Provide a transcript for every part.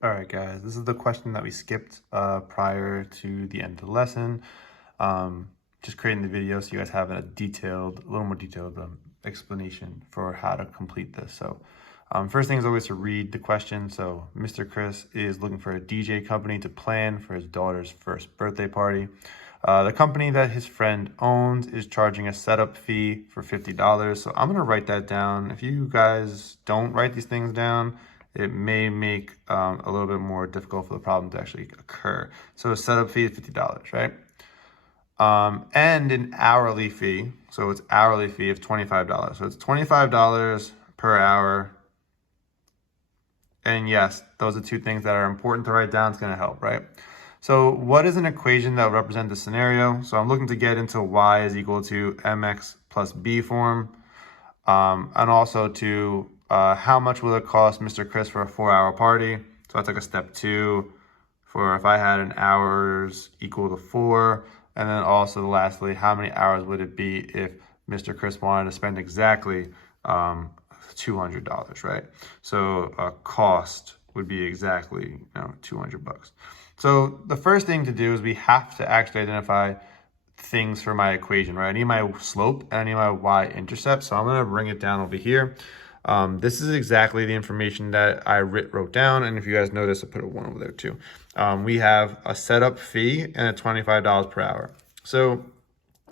All right, guys, this is the question that we skipped prior to the end of the lesson. Just creating the video so you guys have a little more detailed explanation for how to complete this. So first thing is always to read the question. So Mr. Chris is looking for a DJ company to plan for his daughter's first birthday party. The company that his friend owns is charging a setup fee for $50. So I'm going to write that down. If you guys don't write these things down, it may make a little bit more difficult for the problem to actually occur. So a setup fee is $50, right? And an hourly fee. So it's hourly fee of $25. So it's $25 per hour. And yes, those are two things that are important to write down. It's going to help, right? So what is an equation that will represent the scenario? So I'm looking to get into y is equal to mx plus b form. And also to how much will it cost Mr. Chris for a 4-hour party? So that's like a step 2 for if I had an hours equal to 4. And then also lastly, how many hours would it be if Mr. Chris wanted to spend exactly $200, right? So cost would be exactly $200. So the first thing to do is we have to actually identify things for my equation, right? I need my slope and I need my y-intercept. So I'm going to bring it down over here. This is exactly the information that I wrote down. And if you guys notice, I put a 1 over there too. We have a setup fee and a $25 per hour. So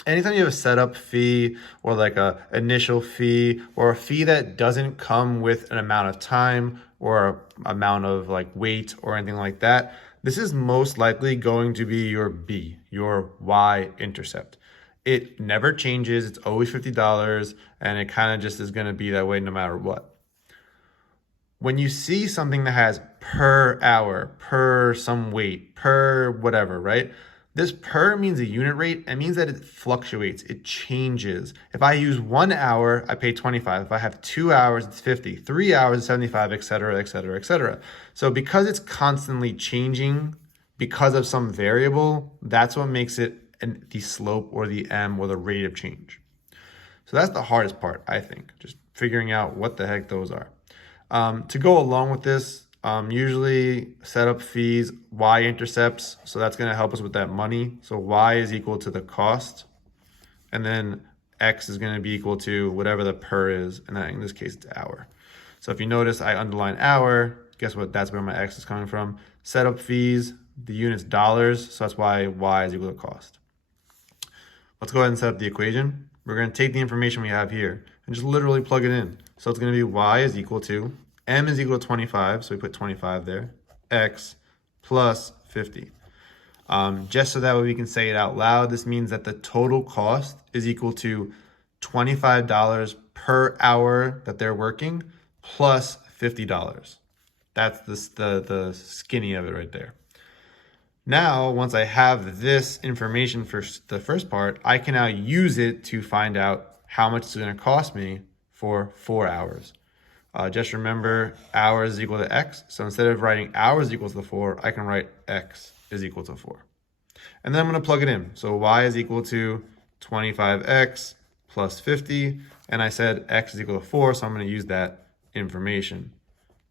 anytime you have a setup fee or like a initial fee or a fee that doesn't come with an amount of time or amount of like weight or anything like that, this is most likely going to be your B, your y-intercept. It never changes. It's always $50, and it kind of just is going to be that way no matter what. When you see something that has per hour, per some weight, per whatever, right? This per means a unit rate. It means that it fluctuates. It changes. If I use 1 hour, I pay 25. If I have 2 hours, it's 50. 3 hours, it's 75, et cetera, et cetera, et cetera. So because it's constantly changing because of some variable, that's what makes it the slope or the m or the rate of change. So that's the hardest part, I think, just figuring out what the heck those are. To go along with this, usually setup fees, y-intercepts. So that's going to help us with that money. So y is equal to the cost. And then x is going to be equal to whatever the per is. And in this case, it's hour. So if you notice, I underline hour. Guess what? That's where my x is coming from. Setup fees, the unit's dollars. So that's why y is equal to cost. Let's go ahead and set up the equation. We're going to take the information we have here and just literally plug it in. So it's going to be y is equal to, m is equal to 25, so we put 25 there, x plus 50. Just so that way we can say it out loud, this means that the total cost is equal to $25 per hour that they're working plus $50. That's the skinny of it right there. Now, once I have this information for the first part, I can now use it to find out how much it's going to cost me for 4 hours. Just remember, hours is equal to x. So instead of writing hours equals to 4, I can write x is equal to 4. And then I'm going to plug it in. So y is equal to 25x plus 50. And I said x is equal to 4, so I'm going to use that information.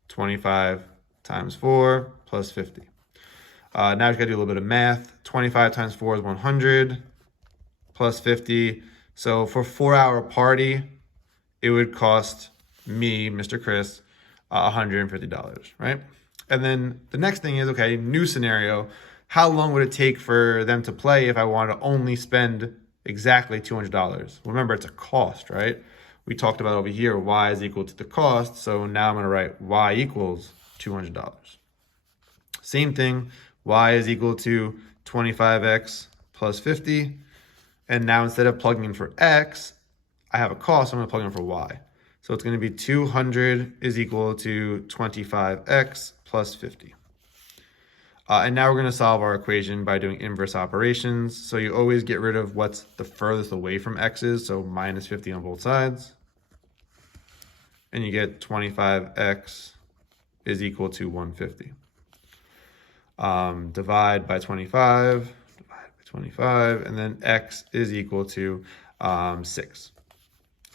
25 times 4 plus 50. Now we've got to do a little bit of math. 25 times 4 is 100 plus 50. So for a 4-hour party, it would cost me, Mr. Chris, $150, right? And then the next thing is, okay, new scenario. How long would it take for them to play if I wanted to only spend exactly $200? Remember, it's a cost, right? We talked about over here, y is equal to the cost. So now I'm going to write y equals $200. Same thing. Y is equal to 25x plus 50. And now instead of plugging in for x, I have a cost, so I'm going to plug in for y. So it's going to be 200 is equal to 25x plus 50. And now we're going to solve our equation by doing inverse operations. So you always get rid of what's the furthest away from x is, so minus 50 on both sides. And you get 25x is equal to 150. Divide by 25, and then x is equal to 6.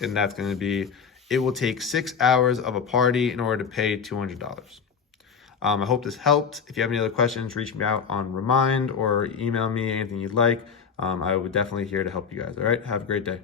And that's going to be, it will take 6 hours of a party in order to pay $200. I hope this helped. If you have any other questions, reach me out on Remind or email me anything you'd like. I would definitely here to help you guys. All right. Have a great day.